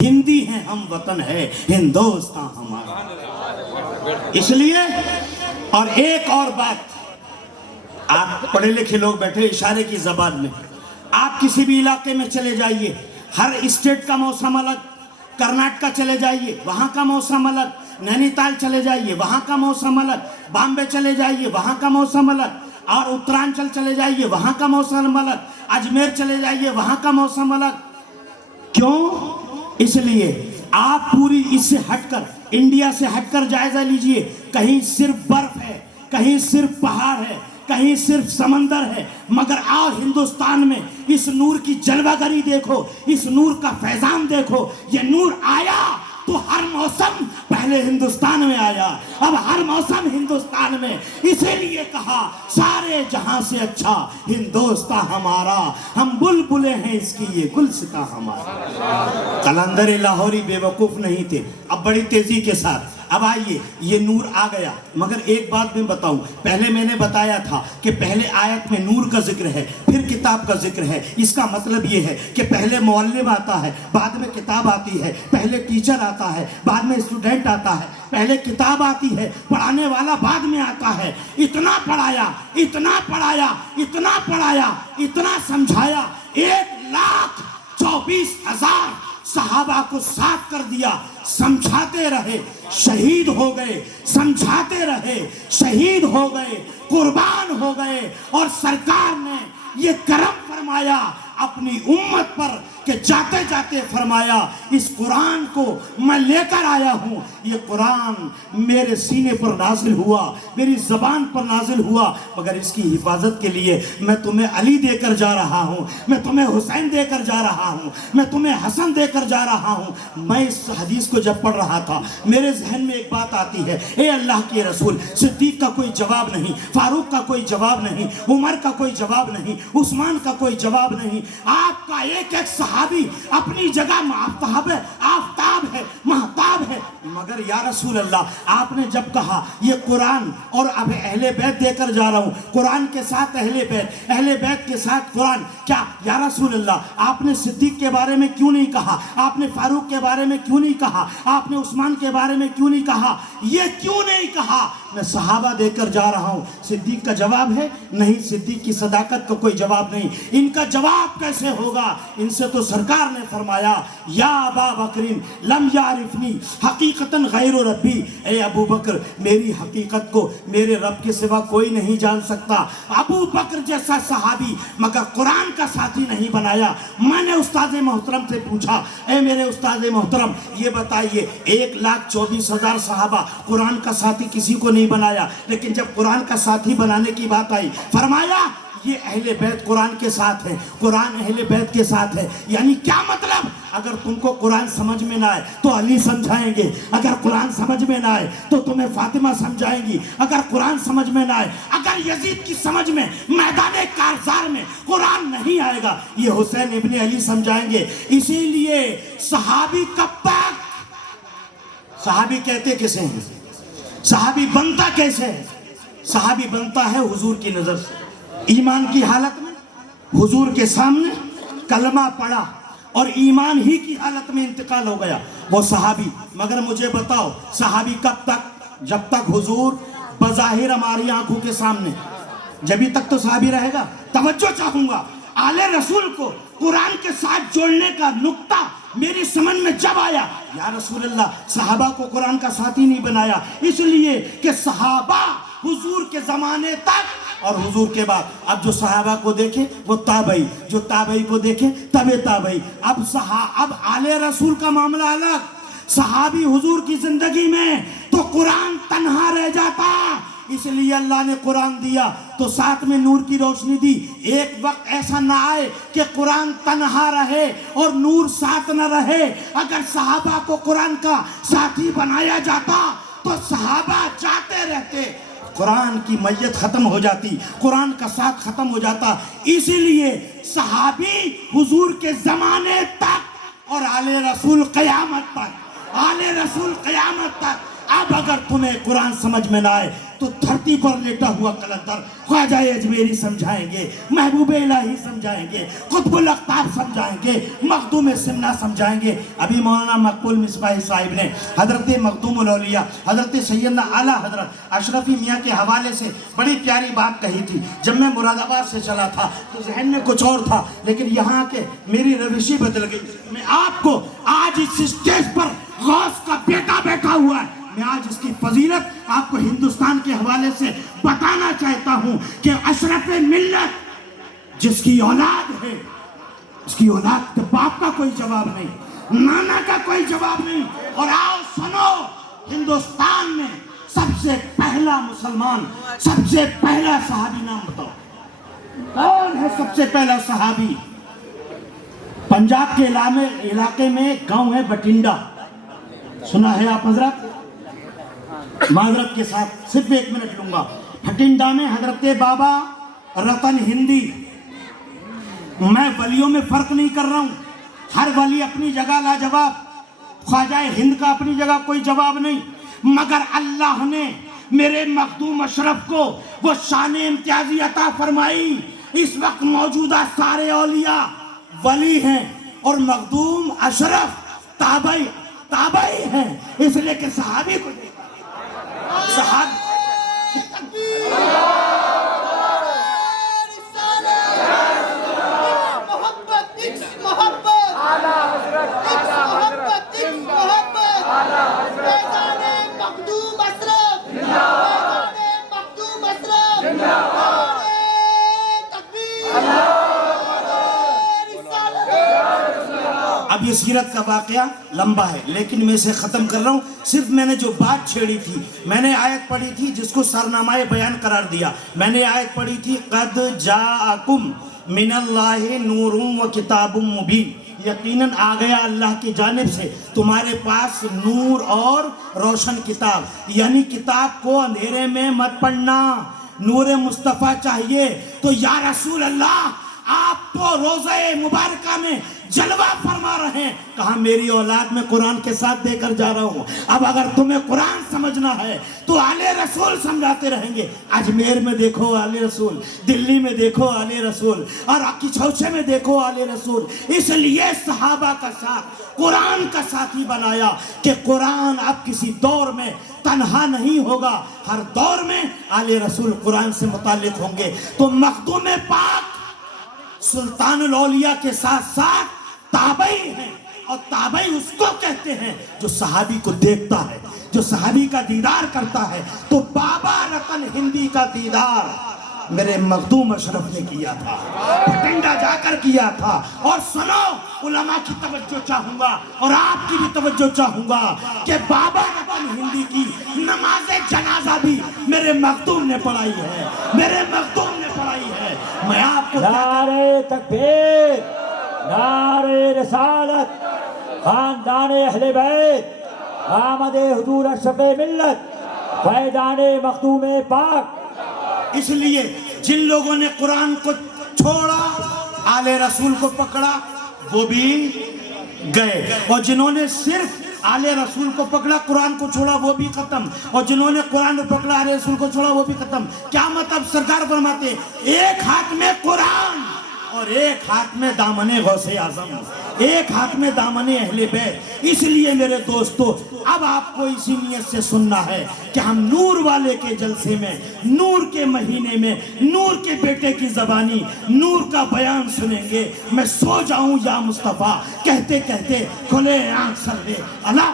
ہندی ہیں ہم، وطن ہے ہندوستان ہمارا۔ اس لیے اور ایک اور بات، آپ پڑھے لکھے لوگ بیٹھے اشارے کی زبان میں، آپ کسی بھی علاقے میں چلے جائیے، ہر اسٹیٹ کا موسم الگ، کرناٹکا چلے جائیے وہاں کا موسم الگ، نینی تال چلے جائیے وہاں کا موسم الگ، بامبے چلے جائیے وہاں کا موسم الگ، اور اترانچل چلے جائیے وہاں کا موسم الگ، اجمیر چلے جائیے وہاں کا موسم الگ۔ کیوں؟ اس لیے آپ پوری اس سے ہٹ کر، انڈیا سے ہٹ کر جائزہ لیجئے، کہیں صرف برف ہے، کہیں صرف پہاڑ ہے، کہیں صرف سمندر ہے، مگر آؤ ہندوستان میں اس نور کی جلوہ گری دیکھو، اس نور کا فیضان دیکھو۔ یہ نور آیا تو ہر موسم پہلے ہندوستان میں آیا، اب ہر موسم ہندوستان میں، اسی لیے کہا سارے جہاں سے اچھا ہندوستان ہمارا، ہم بلبلیں ہیں اس کی یہ گلستاں ہمارا۔ قلندر لاہوری بے وقوف نہیں تھے، اب بڑی تیزی کے ساتھ اب آئیے، یہ نور آ گیا، مگر ایک بات میں بتاؤں، پہلے میں نے بتایا تھا کہ پہلے آیت میں نور کا ذکر ہے، پھر کتاب کا ذکر ہے۔ اس کا مطلب یہ ہے کہ پہلے معلم آتا ہے، بعد میں کتاب آتی ہے، پہلے ٹیچر آتا ہے، بعد میں اسٹوڈنٹ آتا ہے، پہلے کتاب آتی ہے، پڑھانے والا بعد میں آتا ہے۔ اتنا پڑھایا، اتنا پڑھایا، اتنا پڑھایا، اتنا سمجھایا، 1,24,000 صحابہ کو ساتھ کر دیا، سمجھاتے رہے، شہید ہو گئے، سمجھاتے رہے، شہید ہو گئے، قربان ہو گئے، اور سرکار نے یہ کرم فرمایا اپنی امت پر کہ جاتے جاتے فرمایا اس قرآن کو میں لے کر آیا ہوں، یہ قرآن میرے سینے پر نازل ہوا، میری زبان پر نازل ہوا، مگر اس کی حفاظت کے لیے میں تمہیں علی دے کر جا رہا ہوں، میں تمہیں حسین دے کر جا رہا ہوں، میں تمہیں حسن دے کر جا رہا ہوں۔ میں اس حدیث کو جب پڑھ رہا تھا میرے ذہن میں ایک بات آتی ہے، اے اللہ کے رسول، صدیق کا کوئی جواب نہیں، فاروق کا کوئی جواب نہیں، عمر کا کوئی جواب نہیں، عثمان کا کوئی جواب نہیں، آپ کا ایک ایک صحابی اپنی جگہ آفتاب ہے، مہتاب ہے، مگر یا رسول اللہ آپ نے جب کہا یہ قرآن اور اب اہل بیت دے کر جا رہا ہوں، قرآن کے ساتھ اہل بیت، اہل بیت کے ساتھ قرآن، کیا یا رسول اللہ آپ نے صدیق کے بارے میں کیوں نہیں کہا، آپ نے فاروق کے بارے میں کیوں نہیں کہا، آپ نے عثمان کے بارے میں کیوں نہیں کہا، یہ کیوں نہیں کہا؟ میں صحابہ دے کر جا رہا ہوں۔ صدیق کا جواب ہے نہیں، صدیق کی صداقت کا کوئی جواب نہیں، ان کا جواب کیسے ہوگا؟ ان سے تو سرکار نے فرمایا یا ابا بکر لم یعرفنی حقیقتاً غیر ربی، اے ابو بکر میری حقیقت کو میرے رب کے سوا کوئی نہیں جان سکتا۔ ابو بکر جیسا صحابی مگر قرآن کا ساتھی نہیں بنایا۔ میں نے استاد محترم سے پوچھا، اے میرے استاد محترم یہ بتائیے 1,24,000 صحابہ قرآن کا ساتھی کسی کو نہیں بنایا، لیکن جب قرآن کا ساتھی بنانے کی بات آئی فرمایا یہ اہل بیت قرآن کے ساتھ ہے، قرآن اہل بیت کے ساتھ ہے۔ یعنی کیا مطلب؟ اگر تم کو قرآن سمجھ میں نہ آئے تو علی سمجھائیں گے، اگر قرآن سمجھ میں نہ آئے تو تمہیں فاطمہ سمجھائیں گی، اگر قرآن سمجھ میں نہ آئے، اگر یزید کی سمجھ میں میدان کارزار میں قرآن نہیں آئے گا یہ حسین ابن علی سمجھائیں گے۔ اسی لیے صحابی کب تک؟ صحابی کہتے کسے ہیں؟ صحابی بنتا کیسے ہے؟ صحابی بنتا ہے حضور کی نظر سے، ایمان کی حالت میں حضور کے سامنے کلمہ پڑھا اور ایمان ہی کی حالت میں انتقال ہو گیا وہ صحابی۔ مگر مجھے بتاؤ صحابی کب تک؟ جب تک حضور بظاہر ہماری آنکھوں کے سامنے، جبھی تک تو صحابی رہے گا۔ توجہ چاہوں گا، آل رسول کو قرآن کے ساتھ جوڑنے کا نقطہ میری سمجھ میں جب آیا، یا رسول اللہ صحابہ کو قرآن کا ساتھی نہیں بنایا، اس لیے کہ صحابہ حضور کے زمانے تک اور حضور کے بعد، اب جو صحابہ کو دیکھے وہ تابعی، جو تابعی کو دیکھے تبع تابعی، اب آل رسول کا معاملہ الگ۔ صحابی حضور کی زندگی میں تو قرآن تنہا رہ جاتا، اس لیے اللہ نے قرآن دیا تو ساتھ میں نور کی روشنی دی۔ ایک وقت ایسا نہ آئے کہ قرآن تنہا رہے اور نور ساتھ نہ رہے۔ اگر صحابہ کو قرآن کا ساتھی بنایا جاتا تو صحابہ جاتے رہتے، قرآن کی میت ختم ہو جاتی، قرآن کا ساتھ ختم ہو جاتا۔ اسی لیے صحابی حضور کے زمانے تک اور آل رسول قیامت تک، آل رسول قیامت تک۔ اب اگر تمہیں قرآن سمجھ میں نہ آئے تو دھرتی پر لیٹا ہوا کلندر خواجہ اجمیری سمجھائیں گے, محبوب الہی سمجھائیں گے, قطب الاقطاب سمجھائیں گے, مخدوم سمنا سمجھائیں گے. ابھی مولانا مقبول مصباحی صاحب نے حضرت مخدوم الاولیاء حضرت سیدنا اعلیٰ حضرت اشرفی میاں کے حوالے سے بڑی پیاری بات کہی تھی. جب میں مراد آباد سے چلا تھا تو ذہن میں کچھ اور تھا, لیکن یہاں کے میری روشی بدل گئی. میں آپ کو آج اس اسٹیج پر غوث کا بیٹا بیٹھا ہوا ہے, میں آج اس کی فضیلت آپ کو ہندوستان کے حوالے سے بتانا چاہتا ہوں کہ اشرف ملت جس کی اولاد ہے, اس کی اولاد کے باپ کا کوئی جواب نہیں, نانا کا کوئی جواب نہیں. اور آؤ سنو, ہندوستان میں سب سے پہلا مسلمان, سب سے پہلا صحابی نام بتاؤ, کون ہے سب سے پہلا صحابی؟ پنجاب کے علاقے میں گاؤں ہے بٹنڈا, سنا ہے آپ حضرت؟ معذرت کے ساتھ صرف 1 منٹ لوں گا. بٹنڈا میں حضرت بابا رتن ہندی, میں ولیوں میں فرق نہیں کر رہا ہوں, ہر ولی اپنی جگہ لاجواب, خواجہ ہند کا اپنی جگہ کوئی جواب نہیں, مگر اللہ نے میرے مخدوم اشرف کو وہ شان امتیازی عطا فرمائی. اس وقت موجودہ سارے اولیاء ولی ہیں اور مخدوم اشرف تابعی ہیں, اس لیے کہ صحابی کو اب یہ سیرت کا واقعہ لمبا ہے, لیکن میں اسے ختم کر رہا ہوں. صرف میں نے جو بات چھیڑی تھی, میں نے آیت پڑھی تھی جس کو سرنامہ بیان قرار دیا. میں نے آیت پڑھی تھی قد جاءکم من اللہ نور و کتاب مبین, یقیناً آ گیا اللہ کی جانب سے تمہارے پاس نور اور روشن کتاب. یعنی کتاب کو اندھیرے میں مت پڑھنا, نور مصطفیٰ چاہیے. تو یا رسول اللہ آپ تو روزہ مبارکہ میں جلوہ فرما رہے ہیں, کہا میری اولاد میں قرآن کے ساتھ دے کر جا رہا ہوں. اب اگر تمہیں قرآن سمجھنا ہے تو آل رسول سمجھاتے رہیں گے. اجمیر میں دیکھو آل رسول, دلی میں دیکھو آل رسول, اور کچھوچے میں دیکھو آل رسول. اس لیے صحابہ کا ساتھ قرآن کا ساتھی بنایا کہ قرآن اب کسی دور میں تنہا نہیں ہوگا, ہر دور میں آل رسول قرآن سے متعلق ہوں گے. تو مخدوم پاک سلطان الاولیاء کے ساتھ ساتھ تابعی ہیں, اور تابعی اس کو کہتے ہیں جو صحابی کو دیکھتا ہے, جو صحابی کا دیدار کرتا ہے. تو بابا رتن ہندی کا دیدار میرے مخدوم اشرف نے کیا تھا, بٹنڈا جا کر کیا تھا. اور سنو, علماء کی توجہ چاہوں گا اور آپ کی بھی توجہ چاہوں گا کہ بابا رتن ہندی کی نماز جنازہ بھی میرے مخدوم نے پڑھائی ہے, میرے مخدوم نے پڑھائی ہے. میں آپ کو نعرہ تکبیر, نعرہ رسالت, خاندان اہل بیت, آمد حضور اشرف ملت, فیضان مخدوم پاک. اس لیے جن لوگوں نے قرآن کو چھوڑا, آل رسول کو پکڑا, وہ بھی گئے, اور جنہوں نے صرف آل رسول کو پکڑا, قرآن کو چھوڑا, وہ بھی ختم. اور جنہوں نے قرآن کو پکڑا, آل رسول کو چھوڑا, وہ بھی ختم. کیا مطلب؟ سرکار فرماتے ایک ہاتھ میں قرآن اور ایک ہاتھ میں دامن غوث اعظم, ایک ہاتھ میں دامن اہل بیت. اس لیے میرے دوستو, اب آپ کو اسی نیت سے سننا ہے کہ ہم نور والے کے جلسے میں, نور کے مہینے میں, نور کے بیٹے کی زبانی نور کا بیان سنیں گے. میں سو جاؤں یا مصطفیٰ کہتے کہتے کھلے آنکھ سر دے. اللہ